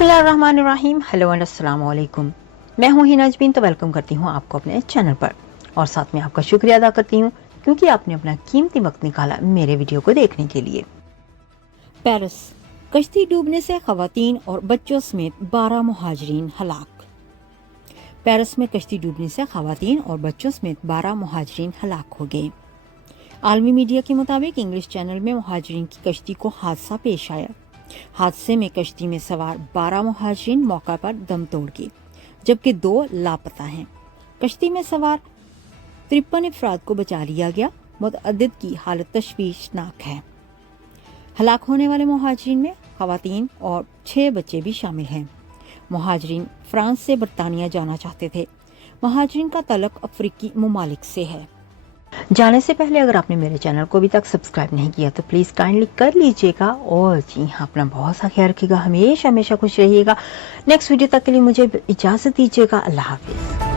बिस्मिल्लाहिर्रहमानिर्रहीम। Hello and अस्सलाम वालेकुम। मैं हूं हिना अजमीन, तो वेलकम करती हूं आपको अपने चैनल पर और साथ में आपका शुक्रिया अदा करती हूं क्योंकि आपने अपना कीमती वक्त निकाला मेरे वीडियो को देखने के लिए। पेरिस, कश्ती डूबने से खवातीन और बच्चों समेत 12 मुहाजिरीन हलाक। पेरिस में कश्ती डूबने से खवातीन और बच्चों समेत 12 मुहाजिरीन हलाक हो गए। आलमी मीडिया के मुताबिक इंग्लिश चैनल में मुहाजिरीन की कश्ती को हादसा पेश आया। हादसे में कश्ती में सवार 12 मुहाजिरीन मौका पर दम तोड़ गए, जबकि 2 लापता हैं। कश्ती में सवार 53 अफराद को बचा लिया गया। मुतअद्दिद की हालत तशवीशनाक है। हलाक होने वाले मुहाजिरीन में खवातीन और 6 बच्चे भी शामिल हैं। मुहाजिरीन फ्रांस से बरतानिया जाना चाहते थे। मुहाजिरीन का तल्लुक अफ्रीकी ममालिक से है। जाने से पहले अगर आपने मेरे चैनल को अभी तक सब्सक्राइब नहीं किया तो प्लीज काइंडली कर लीजिएगा और जी हाँ, अपना बहुत सा ख्याल रखिएगा। हमेशा खुश रहिएगा। नेक्स्ट वीडियो तक के लिए मुझे इजाजत दीजिएगा। अल्लाह हाफिज।